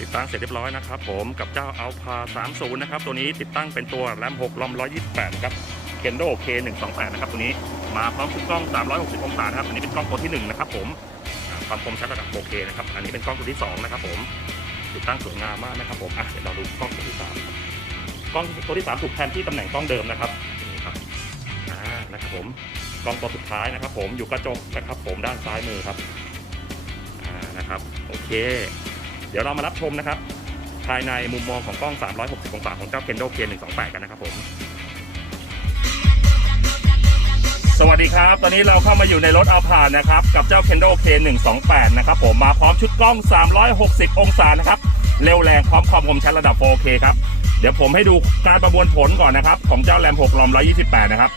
ติดตั้งเสร็จเรียบร้อยนะครับ ผมกับเจ้า Alpha 30 นะครับ ตัวนี้ติดตั้งเป็นตัวแรม6ลอม128ครับ Kendo K128 นะครับตัวนี้มาพร้อมชุดกล้อง 360 องศานะครับอันนี้เป็นกล้องตัวที่หนึ่งนะครับผมความคมชัดระดับ 4K นะครับอันนี้เป็นกล้องตัวที่สองนะครับผมติดตั้งสวยงามมากนะครับผมอะเดี๋ยวเราดูกล้องตัวที่สามกล้องตัวที่สามถูกแทนที่ตำแหน่งกล้องเดิมนะครับนี่ครับอ่านะครับผมกล้องตัวสุดท้ายนะครับ ผมอยู่กระจกนะครับ ผมด้านซ้ายมือครับอ่านะครับโอเค เดี๋ยวเรามารับชมนะครับ ภายในมุมมองของกล้อง 360 องศาของเจ้า Kendo K128 กันนะครับผม สวัสดีครับ ตอนนี้เราเข้ามาอยู่ในรถเอาผ่านนะครับ กับเจ้า Kendo K128 นะครับผมมาพร้อมชุดกล้อง 360 องศานะครับ เร็วแรงพร้อมความคมชัดระดับ 4K ครับ เดี๋ยวผมให้ดูการประมวลผลก่อนนะครับ ของเจ้าแรม6ลอม128 นะครับ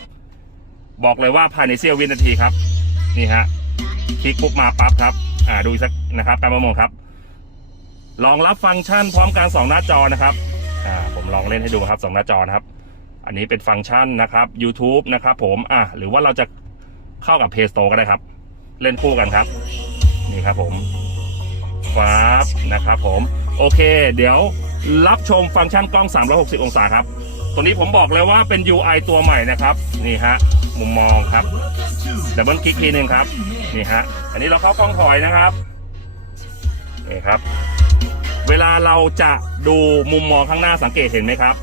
บอกเลยว่าภายในเสี้ยววินาทีครับ นี่ฮะ คลิกปุ๊บมาปั๊บครับ อ่าดูสักนะครับการประมวลครับ รองรับฟังก์ชันพร้อมการสองหน้าจอนะครับอ่าผมลองเล่นให้ดูครับสองหน้าจอนะครับ อันนี้เป็นฟังก์ชันนะครับ YouTube นะครับผมอะหรือว่าเราจะเข้ากับ Play Store ก็ได้ครับ เล่นคู่กันครับ นี่ครับผมฟ้าบนะครับผมโอเค เดี๋ยวรับชมฟังก์ชันกล้อง 360 องศาครับ ตัวนี้ผมบอกเลยว่าเป็น UI ตัวใหม่นะครับ นี่ฮะ มุมมองครับดับเบิลคลิกทีหนึ่งครับ นี่ฮะ อันนี้เราเข้ากล้องถอยนะครับ นี่ครับ เวลาเราจะดูมุมมองข้างหน้าสังเกตเห็นไหมครับ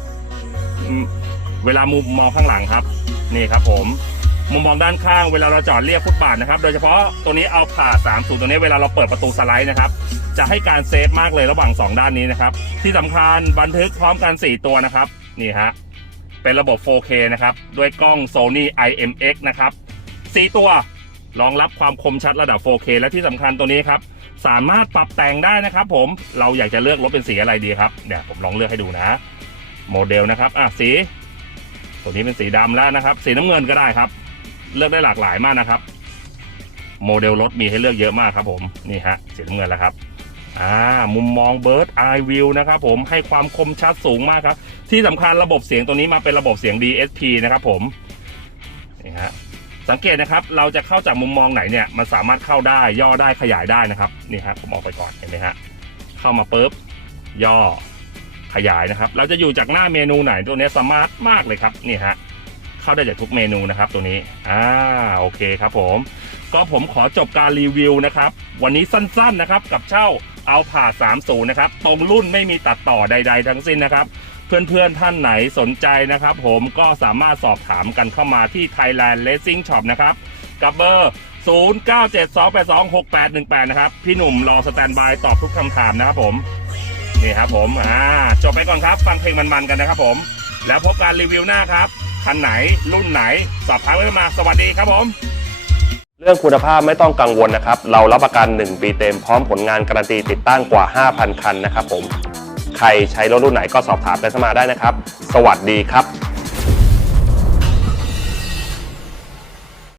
เวลามุมมองข้างหลังครับ นี่ครับผม มุมมองด้านข้างเวลาเราจอดเรียบฟุตบาทนะครับ โดยเฉพาะตัวนี้เอาผ่า3สูตัวนี้เวลาเราเปิดประตูสไลด์นะครับ จะให้การเซฟมากเลยระหว่าง 2 ด้านนี้นะครับ ที่สำคัญบันทึกพร้อมกัน 4 ตัวนะครับ นี่ฮะ เป็นระบบ 4K นะครับ ด้วยกล้อง Sony IMX นะครับ 4 ตัวรองรับความคมชัดระดับ 4K และที่สำคัญตัวนี้ครับ สามารถปรับแต่งได้นะครับ ผมเราอยากจะเลือกรถเป็นสีอะไรดีครับเนี่ยวผมลองเลือกให้ดูนะ โมเดลนะครับอะสี ตัวนี้เป็นสีดำแล้วนะครับ สีน้ำเงินก็ได้ครับ เลือกได้หลากหลายมากนะครับ โมเดลรถมีให้เลือกเยอะมากครับ ผมนี่ฮะสีน้ำเงินแล้วครับอ่ามุมมอง Bird Eye View นะครับผมให้ความคมชัดสูงมากครับ ที่สำคัญระบบเสียงตัวนี้มาเป็นระบบเสียง DSP นะครับ ผมนี่ฮะ สังเกตนะครับ เราจะเข้าจากมุมมองไหนเนี่ยมันสามารถเข้าได้ย่อได้ขยายได้นะครับนี่ฮะผมออกไปก่อนเห็นไหมฮะเข้ามาปุ๊บย่อขยายนะครับ เราจะอยู่จากหน้าเมนูไหนตัวนี้สมาร์ทมากเลยครับนี่ฮะเข้าได้จากทุกเมนูนะครับตัวนี้อ่าโอเคครับผม ก็ผมขอจบการรีวิวนะครับ วันนี้สั้นๆนะครับกับเช่าเอาผ่า30นะครับตรงรุ่นไม่มีตัดต่อใด ๆ ทั้งสิ้นนะครับ เพื่อนๆท่านไหนสนใจนะครับ ผมก็สามารถสอบถามกันเข้ามาที่ Thailand Racing Shop นะครับ กับเบอร์ 0972826818 นะครับ พี่หนุ่มรอสแตนบายตอบทุกคำถามนะครับผม นี่ครับผมอ่าจบไปก่อนครับ ฟังเพลงมันๆกันนะครับผม แล้วพบการรีวิวหน้าครับคันไหนรุ่นไหนสอบถามกันมา สวัสดีครับผม เรื่องคุณภาพไม่ต้องกังวลนะครับ เรารับประกัน 1 ปีเต็มพร้อมผลงานการันตีติดตั้งกว่า 5,000 คันนะครับผม ใครใช้รถรุ่นไหนก็สอบถามกันเข้ามาได้นะครับ สวัสดีครับ